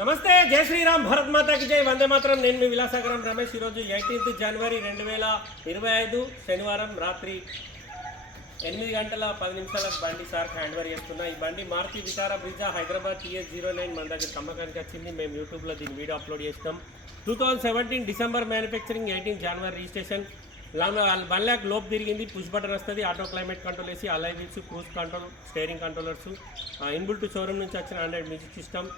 నమస్తే జై శ్రీరామ్ భరత్ మాతాకి జై. వందే మాత్రం. నేను మీ విలాసాగరం రమేష్. ఈరోజు ఎయిటీన్త్ జనవరి రెండు వేల ఇరవై ఐదు శనివారం రాత్రి ఎనిమిది గంటల పది నిమిషాలకు బండి సార్ హ్యాండ్ ఓవర్ చేస్తున్నా. ఈ బండి Maruti Vitara Brezza Hyderabad TS zero nine మన దగ్గర కమ్మకానికి వచ్చింది. మేము యూట్యూబ్లో దీని వీడియో అప్లోడ్ చేసినాం. Two thousand seventeen December manufacturing eighteen January registration. One lakh లోపు తిరిగింది. పుష్ బటన్ వస్తుంది. ఆటో క్లైమేట్ కంట్రోల్ వేసి alloy wheels cruise control steering controllers inbuilt showroom నుంచి వచ్చిన hundred music system.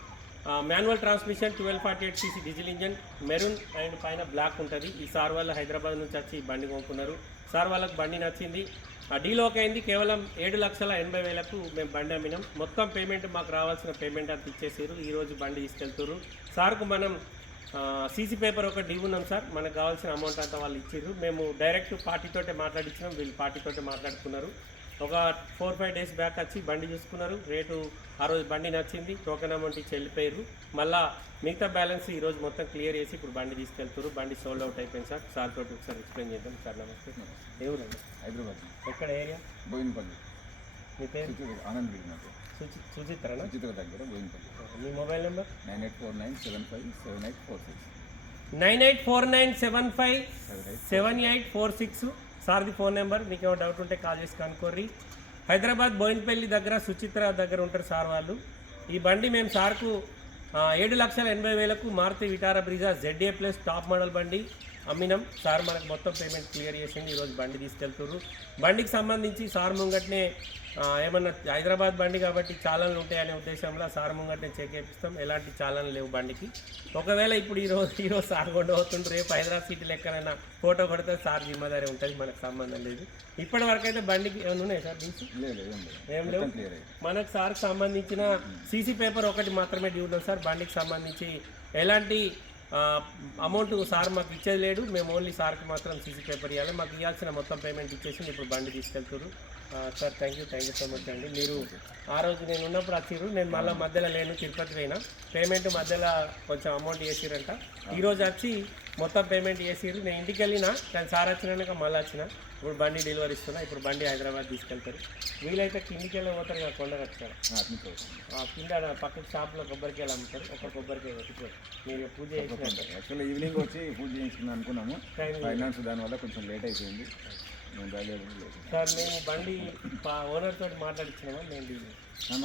Manual transmission twelve forty eight CC diesel engine maroon and పైన black ఉంటుంది. ఈ sir వాళ్ళు హైదరాబాద్ నుంచి వచ్చి బండి కొనుక్కున్నారు. సార్ వాళ్ళకి బండి నచ్చింది. ఆ డీలోకి అయింది. కేవలం ఏడు లక్షల ఎనభై వేలకు మేము బండి అమ్మినాం. మొత్తం పేమెంట్ మాకు రావాల్సిన పేమెంట్ అంత ఇచ్చేసారు. ఈరోజు బండి తీసుకెళ్తారు సార్కు మనం సీసీ పేపర్ ఒక డీ ఉన్నాం సార్. మనకు కావాల్సిన అమౌంట్ అంతా వాళ్ళు ఇచ్చారు మేము డైరెక్ట్ పార్టీతోటే మాట్లాడించినాం వీళ్ళు పార్టీతోటే మాట్లాడుకున్నారు. ఒక ఫోర్ ఫైవ్ డేస్ బ్యాక్ వచ్చి బండి చూసుకున్నారు. రేటు ఆ రోజు బండి నచ్చింది. టోకెన్ అమౌంట్ ఇచ్చి వెళ్ళిపోయారు. మళ్ళా మిగతా బ్యాలెన్స్ ఈ రోజు మొత్తం క్లియర్ చేసి ఇప్పుడు బండి తీసుకెళ్తారు బండి సోల్డ్ అవుట్ అయిపోయింది సార్. సార్ తోటి ఒకసారి ఎక్స్ప్లెయిన్ చేద్దాం. సార్ నమస్తే. ఎవరండి హైదరాబాద్. ఎక్కడ ఏరియా? బోయినపల్లి మీ పేరు? ఆనంద్ బిగ్ నాకు సుచి సుచిత్రనా? సుచిత దగ్గర బోయినపల్లి మీ mobile number? Nine eight four nine seven five seven eight four six. Nine eight four nine seven five seven eight four six. సార్ది phone number మీకు ఏమైనా డౌట్ ఉంటే కాల్ చేసి కనుక్కోర్రి. హైదరాబాద్ బోయిన్పల్లి దగ్గర సుచిత్ర దగ్గర ఉంటారు సార్ వాళ్ళు. ఈ బండి మేము సార్కు ఏడు లక్షల ఎనభై వేలకు Maruti Vitara Brezza ZA plus top model బండి. అమ్మినాం. సార్ మనకు మొత్తం పేమెంట్ క్లియర్ చేసింది ఈరోజు బండి తీసుకెళ్తున్నారు బండికి సంబంధించి సార్ ముంగట్నే ఏమన్నా హైదరాబాద్ బండి కాబట్టి చాలన్లు ఉంటాయనే ఉద్దేశంలో సార్ ముంగట్నే చెక్ చేపిస్తాం. ఎలాంటి చాలన్లు లేవు బండికి. ఒకవేళ ఇప్పుడు ఈరోజు ఈరోజు సార్ కొండ అవుతుండ్రు రేపు హైదరాబాద్ సిటీ లెక్కనైనా ఫోటో కొడితే సార్ జిమ్మదారి ఉంటుంది మనకు సంబంధం లేదు. ఇప్పటి వరకు అయితే బండికి ఏమైనా ఉన్నాయి సార్ డీసీ లేదు ఏం లేవు? మనకు సార్కి సంబంధించిన సీసీ పేపర్ ఒకటి మాత్రమే డ్యూ ఉన్నాం సార్. బండికి సంబంధించి ఎలాంటి అమౌంట్ సార్ మాకు ఇచ్చేది లేడు మేము ఓన్లీ సార్కి మాత్రం సీసీ పేపర్ ఇవ్వాలి మాకు ఇవ్వాల్సిన మొత్తం పేమెంట్ ఇచ్చేసి ఇప్పుడు బండి తీసుకెళ్తారు sir thank you thank you so much అండి. మీరు ఆ రోజు నేను ఉన్నప్పుడు వచ్చిర్రు. నేను మళ్ళీ మధ్యలో లేను తిరుపతి పోయినా. పేమెంట్ మధ్యలో కొంచెం అమౌంట్ చేసిరంట ఈరోజు వచ్చి మొత్తం పేమెంట్ చేసిర్రు. నేను ఇంటికి వెళ్ళినా కానీ సార్ వచ్చినాక మళ్ళీ వచ్చిన. ఇప్పుడు బండి డెలివరీ ఇస్తున్నా. ఇప్పుడు బండి హైదరాబాద్ తీసుకెళ్తారు. వీలైతే కిందికి వెళ్ళి పోతారు కదా కొండ ఆ కింద పక్కన షాప్లో కొబ్బరికాయలు అమ్ముతారు. ఒక కొబ్బరికాయ పెట్టుకోరు మీరు పూజ యాక్చువల్లీ ఈవినింగ్ వచ్చి పూజ చేయించుకుందాం అనుకున్నాము. ఫైనాన్స్ దానివల్ల కొంచెం లేట్ అయిపోయింది. నేను సార్ మేము బండి ఓనర్ తోటి మాట్లాడించినామా మేము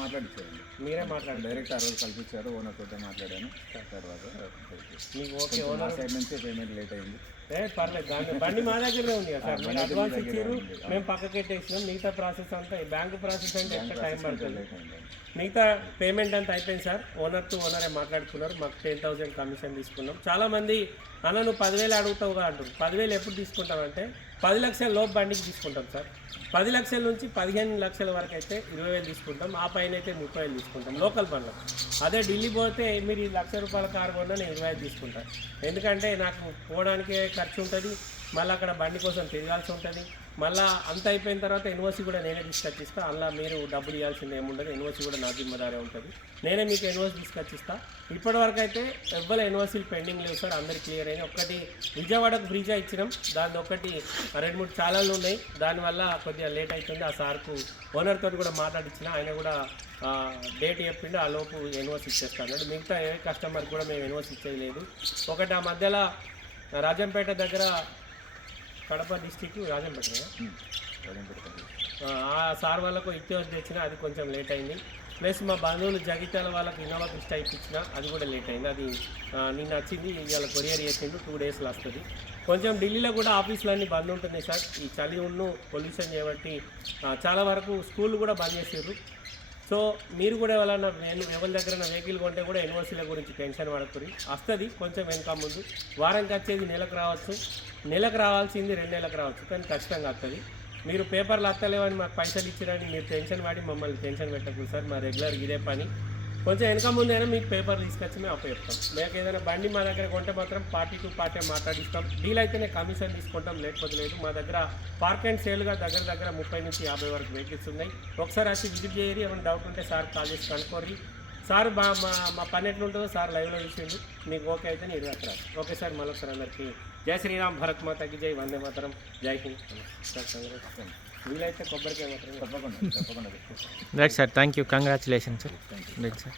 మాట్లాడిచ్చారండి మీరే మాట్లాడారు డైరెక్ట్ ఆ రోజు కల్పించారు ఓనర్ తోటే మాట్లాడాను. తర్వాత మీకు ఓకే ఓనర్ సైడ్ నుంచి పేమెంట్ లేట్ అయింది. ఏ పర్లేదు దాని బండి మా దగ్గరే ఉంది కదా సార్. మీరు అడ్వాన్స్ ఇచ్చారు మేము పక్కకి పెట్టేసినాం. మిగతా ప్రాసెస్ అంతా బ్యాంక్ ప్రాసెస్ అంటే ఎక్కువ టైం పడుతుంది? మిగతా పేమెంట్ అంతా అయిపోయింది సార్. ఓనర్ టు ఓనరే మాట్లాడుకున్నారు. మాకు టెన్ థౌసండ్ కమిషన్ తీసుకున్నాం. చాలా మంది అన్న నువ్వు పదివేలు అడుగుతావుగా అంటారు పదివేలు ఎప్పుడు తీసుకుంటామంటే పది లక్షల లోపు బండికి తీసుకుంటాం సార్. పది లక్షల నుంచి పదిహేను లక్షల వరకు అయితే ఇరవై వేలు తీసుకుంటాం. ఆ పైన అయితే ముప్పై వేలు తీసుకుంటాం. లోకల్ బండ్లకు అదే ఢిల్లీ పోతే మీరు ఈ లక్ష రూపాయల కారు కొన్నా నేను ఇరవై ఐదు తీసుకుంటాను ఎందుకంటే నాకు పోవడానికే ఖర్చు ఉంటుంది. మళ్ళీ అక్కడ బండి కోసం తిరగాల్సి ఉంటుంది. మళ్ళీ అంత అయిపోయిన తర్వాత ఎన్ఓసి కూడా నేనే తీసుకొచ్చిస్తా అందులో మీరు డబ్బులు ఇవ్వాల్సింది ఏముండదు ఎన్ఓసి కూడా నా జిమ్మదారే ఉంటుంది. నేనే మీకు ఎన్ఓసి తీసుకొచ్చిస్తా ఇప్పటి వరకు అయితే ఎవ్వరు ఎన్ఓసీలు పెండింగ్ లేవు సార్. అందరు క్లియర్ అయినాయి. ఒకటి విజయవాడకు బ్రిడ్జా ఇచ్చినాం. దాని ఒకటి రెండు మూడు ఛానళ్ళు ఉన్నాయి. దానివల్ల కొద్దిగా లేట్ అవుతుంది ఆ సార్కు ఓనర్తో కూడా మాట్లాడించిన ఆయన కూడా డేట్ చెప్పిండు. ఆ లోపు ఎన్ఓసి ఇచ్చేస్తా అన్నాడు. మిగతా ఏ కస్టమర్ కూడా మేము ఎన్ఓసి ఇచ్చేది లేదు. ఒకటి ఆ మధ్యలో రాజంపేట దగ్గర కడప డిస్టిక్ రాజంపేట ఆ, సార్ వాళ్ళకు ఇచ్చేసి తెచ్చిన అది కొంచెం లేట్ అయింది. ప్లస్ మా బంధువులు జగిత్యాల వాళ్ళకి ఇన్నోవా క్రిస్టా ఇప్పించిన అది కూడా లేట్ అయింది. అది నిన్న వచ్చింది ఇవాళ కొరియర్ చేసిండు టూ డేస్లో వస్తుంది. కొంచెం ఢిల్లీలో కూడా ఆఫీసులు అన్నీ బంద్ ఉంటున్నాయి సార్. ఈ చలి ఉన్ను పొల్యూషన్ చేయబట్టి చాలా వరకు స్కూల్ కూడా బంద్ చేసారు సో మీరు కూడా ఎవరైనా నేను ఎవరి దగ్గర వెహికల్ కొంటే కూడా ఎన్ఓసీల గురించి టెన్షన్ పడకూరి. వస్తుంది కొంచెం వెనక ముందు. వారానికి వచ్చేది నెలకు రావచ్చు. నెలకు రావాల్సింది రెండు నెలలకు రావచ్చు. కానీ ఖచ్చితంగా వస్తుంది. మీరు పేపర్లు వస్తలేవని మాకు పైసలు ఇచ్చిరని మీరు టెన్షన్ పడి మమ్మల్ని టెన్షన్ పెట్టకూడదు సార్. మా రెగ్యులర్ ఇదే పని. కొంచెం వెనక ముందైనా మీకు పేపర్ తీసుకొచ్చి మేము అప్పచెప్తాం. మీకు ఏదైనా బండి మా దగ్గర కొంటే మాత్రం పార్టీ టు పార్టీ మాట్లాడిస్తాం. డీల్ అయితేనే కమిషన్ తీసుకుంటాం లేకపోతే లేదు. మా దగ్గర పార్క్ అండ్ సేల్గా దగ్గర దగ్గర ముప్పై నుంచి యాభై వరకు వెహికల్స్ ఉన్నాయి. ఒకసారి వచ్చి విజిట్ చేయరు. ఏమైనా డౌట్ ఉంటే సార్ కాల్ చేసి కనుక్కోరి సార్ మా మా మా పని ఎట్లుంటుందో సార్ లైవ్లో చూసిండు. మీకు ఓకే అయితే నేను ఇరవై ఓకే సార్ మళ్ళీ సార్ అందరికీ. జై శ్రీరామ్. భరత్ మాతకి జై. వందే మాతరం. జై హింద్. సార్ వీలైతే కొబ్బరికాయ మాత్రం తప్పకుండా తప్పకుండా. Right sir thank you congratulation sir right sir